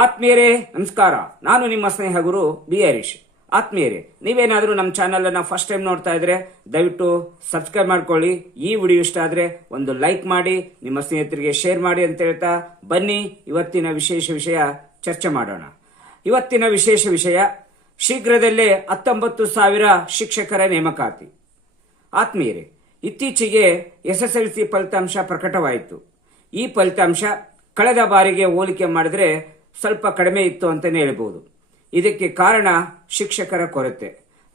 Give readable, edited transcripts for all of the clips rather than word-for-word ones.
ಆತ್ಮೀಯರೇ ನಮಸ್ಕಾರ. ನಾನು ನಿಮ್ಮ ಸ್ನೇಹ ಗುರು ಬಿ ಹರೀಶ್. ಆತ್ಮೀಯರೇ, ನೀವೇನಾದರೂ ನಮ್ಮ ಚಾನಲ್ ಅನ್ನ ಫಸ್ಟ್ ಟೈಮ್ ನೋಡ್ತಾ ಇದ್ರೆ ದಯವಿಟ್ಟು ಸಬ್ಸ್ಕ್ರೈಬ್ ಮಾಡ್ಕೊಳ್ಳಿ. ಈ ವಿಡಿಯೋ ಇಷ್ಟ ಆದ್ರೆ ಒಂದು ಲೈಕ್ ಮಾಡಿ, ನಿಮ್ಮ ಸ್ನೇಹಿತರಿಗೆ ಶೇರ್ ಮಾಡಿ ಅಂತ ಹೇಳ್ತಾ ಬನ್ನಿ ಇವತ್ತಿನ ವಿಶೇಷ ವಿಷಯ ಚರ್ಚೆ ಮಾಡೋಣ. ಇವತ್ತಿನ ವಿಶೇಷ ವಿಷಯ ಶೀಘ್ರದಲ್ಲೇ 19,000 ಶಿಕ್ಷಕರ ನೇಮಕಾತಿ. ಆತ್ಮೀಯರೇ, ಇತ್ತೀಚೆಗೆ SSLC ಫಲಿತಾಂಶ ಪ್ರಕಟವಾಯಿತು. ಈ ಫಲಿತಾಂಶ ಕಳೆದ ಬಾರಿಗೆ ಹೋಲಿಕೆ ಮಾಡಿದ್ರೆ ಸ್ವಲ್ಪ ಕಡಿಮೆ ಇತ್ತು ಅಂತಲೇ ಹೇಳ್ಬೋದು. ಇದಕ್ಕೆ ಕಾರಣ ಶಿಕ್ಷಕರ ಕೊರತೆ.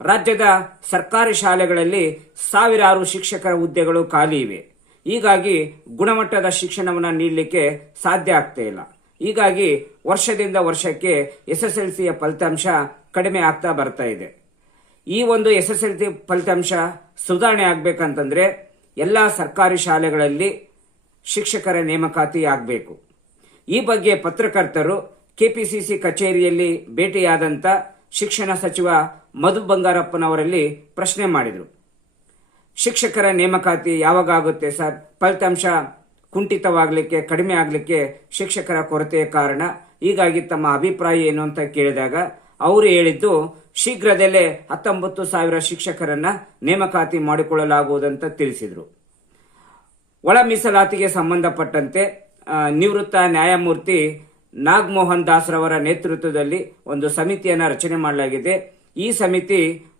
ರಾಜ್ಯದ ಸರ್ಕಾರಿ ಶಾಲೆಗಳಲ್ಲಿ ಸಾವಿರಾರು ಶಿಕ್ಷಕರ ಹುದ್ದೆಗಳು ಖಾಲಿ ಇವೆ. ಹೀಗಾಗಿ ಗುಣಮಟ್ಟದ ಶಿಕ್ಷಣವನ್ನು ನೀಡಲಿಕ್ಕೆ ಸಾಧ್ಯ ಆಗ್ತಾ ಇಲ್ಲ. ಹೀಗಾಗಿ ವರ್ಷದಿಂದ ವರ್ಷಕ್ಕೆ SSLCಯ ಫಲಿತಾಂಶ ಕಡಿಮೆ ಆಗ್ತಾ ಬರ್ತಾ ಇದೆ. ಈ ಒಂದು SSLC ಫಲಿತಾಂಶ ಸುಧಾರಣೆ ಆಗ್ಬೇಕಂತಂದ್ರೆ ಎಲ್ಲ ಸರ್ಕಾರಿ ಶಾಲೆಗಳಲ್ಲಿ ಶಿಕ್ಷಕರ ನೇಮಕಾತಿ ಆಗಬೇಕು. ಈ ಬಗ್ಗೆ ಪತ್ರಕರ್ತರು KPCC ಕಚೇರಿಯಲ್ಲಿ ಭೇಟಿಯಾದಂಥ ಶಿಕ್ಷಣ ಸಚಿವ ಮಧು ಬಂಗಾರಪ್ಪನವರಲ್ಲಿ ಪ್ರಶ್ನೆ ಮಾಡಿದರು. ಶಿಕ್ಷಕರ ನೇಮಕಾತಿ ಯಾವಾಗ ಆಗುತ್ತೆ ಸರ್? ಫಲಿತಾಂಶ ಕುಂಠಿತವಾಗಲಿಕ್ಕೆ, ಕಡಿಮೆ ಆಗಲಿಕ್ಕೆ ಶಿಕ್ಷಕರ ಕೊರತೆಯ ಕಾರಣ. ಹೀಗಾಗಿ ತಮ್ಮ ಅಭಿಪ್ರಾಯ ಏನು ಅಂತ ಕೇಳಿದಾಗ ಅವರು ಹೇಳಿದ್ದು, ಶೀಘ್ರದಲ್ಲೇ 19,000 ಶಿಕ್ಷಕರನ್ನ ನೇಮಕಾತಿ ಮಾಡಿಕೊಳ್ಳಲಾಗುವುದಂತ ತಿಳಿಸಿದರು. ಒಳ ಮೀಸಲಾತಿಗೆ ಸಂಬಂಧಪಟ್ಟಂತೆ ನಿವೃತ್ತ ನ್ಯಾಯಮೂರ್ತಿ ನಾಗಮೋಹನ್ ದಾಸ್ ರವರ ನೇತೃತ್ವದಲ್ಲಿ ಒಂದು ಸಮಿತಿಯನ್ನು ರಚನೆ ಮಾಡಲಾಗಿದೆ. ಈ ಸಮಿತಿ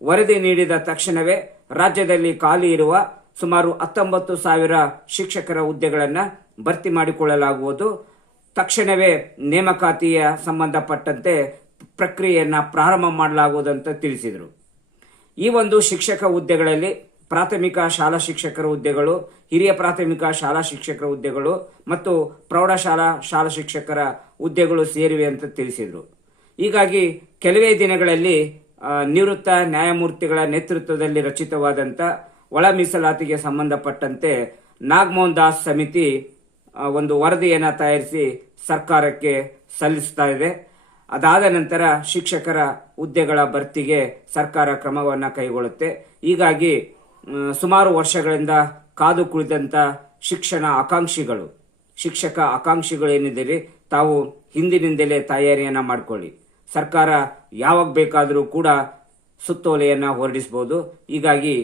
ವರದಿ ನೀಡಿದ ತಕ್ಷಣವೇ ರಾಜ್ಯದಲ್ಲಿ ಖಾಲಿ ಇರುವ ಸುಮಾರು 19,000 ಶಿಕ್ಷಕರ ಹುದ್ದೆಗಳನ್ನು ಭರ್ತಿ ಮಾಡಿಕೊಳ್ಳಲಾಗುವುದು. ತಕ್ಷಣವೇ ನೇಮಕಾತಿಯ ಸಂಬಂಧಪಟ್ಟಂತೆ ಪ್ರಕ್ರಿಯೆಯನ್ನು ಪ್ರಾರಂಭ ಮಾಡಲಾಗುವುದಂತ ತಿಳಿಸಿದರು. ಈ ಒಂದು ಶಿಕ್ಷಕ ಹುದ್ದೆಗಳಲ್ಲಿ ಪ್ರಾಥಮಿಕ ಶಾಲಾ ಶಿಕ್ಷಕರ ಹುದ್ದೆಗಳು, ಹಿರಿಯ ಪ್ರಾಥಮಿಕ ಶಾಲಾ ಶಿಕ್ಷಕರ ಹುದ್ದೆಗಳು ಮತ್ತು ಪ್ರೌಢಶಾಲಾ ಶಾಲಾ ಶಿಕ್ಷಕರ ಹುದ್ದೆಗಳು ಸೇರಿವೆ ಅಂತ ತಿಳಿಸಿದರು. ಹೀಗಾಗಿ ಕೆಲವೇ ದಿನಗಳಲ್ಲಿ ನಿವೃತ್ತ ನ್ಯಾಯಮೂರ್ತಿಗಳ ನೇತೃತ್ವದಲ್ಲಿ ರಚಿತವಾದಂಥ ಒಳ ಮೀಸಲಾತಿಗೆ ಸಂಬಂಧಪಟ್ಟಂತೆ ನಾಗಮೋಹನ್ ದಾಸ್ ಸಮಿತಿ ಒಂದು ವರದಿಯನ್ನು ತಯಾರಿಸಿ ಸರ್ಕಾರಕ್ಕೆ ಸಲ್ಲಿಸ್ತಾ ಇದೆ. ಅದಾದ ನಂತರ ಶಿಕ್ಷಕರ ಹುದ್ದೆಗಳ ಭರ್ತಿಗೆ ಸರ್ಕಾರ ಕ್ರಮವನ್ನು ಕೈಗೊಳ್ಳುತ್ತೆ. ಹೀಗಾಗಿ ಸುಮಾರು ವರ್ಷಗಳಿಂದ ಕಾದು ಕುಳಿತಂತ ಶಿಕ್ಷಕ ಆಕಾಂಕ್ಷಿಗಳು ಏನಿದ್ದೀರಿ, ತಾವು ಹಿಂದಿನಿಂದಲೇ ತಯಾರಿಯನ್ನ ಮಾಡಿಕೊಳ್ಳಿ. ಸರ್ಕಾರ ಯಾವಾಗ ಬೇಕಾದರೂ ಕೂಡ ಸುತ್ತೋಲೆಯನ್ನು ಹೊರಡಿಸಬಹುದು. ಹೀಗಾಗಿ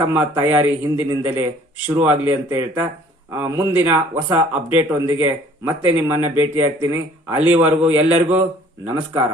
ತಮ್ಮ ತಯಾರಿ ಹಿಂದಿನಿಂದಲೇ ಶುರುವಾಗಲಿ ಅಂತ ಹೇಳ್ತಾ ಮುಂದಿನ ಹೊಸ ಅಪ್ಡೇಟ್ ಒಂದಿಗೆ ಮತ್ತೆ ನಿಮ್ಮನ್ನ ಭೇಟಿಯಾಗ್ತೀನಿ. ಅಲ್ಲಿವರೆಗೂ ಎಲ್ಲರಿಗೂ ನಮಸ್ಕಾರ.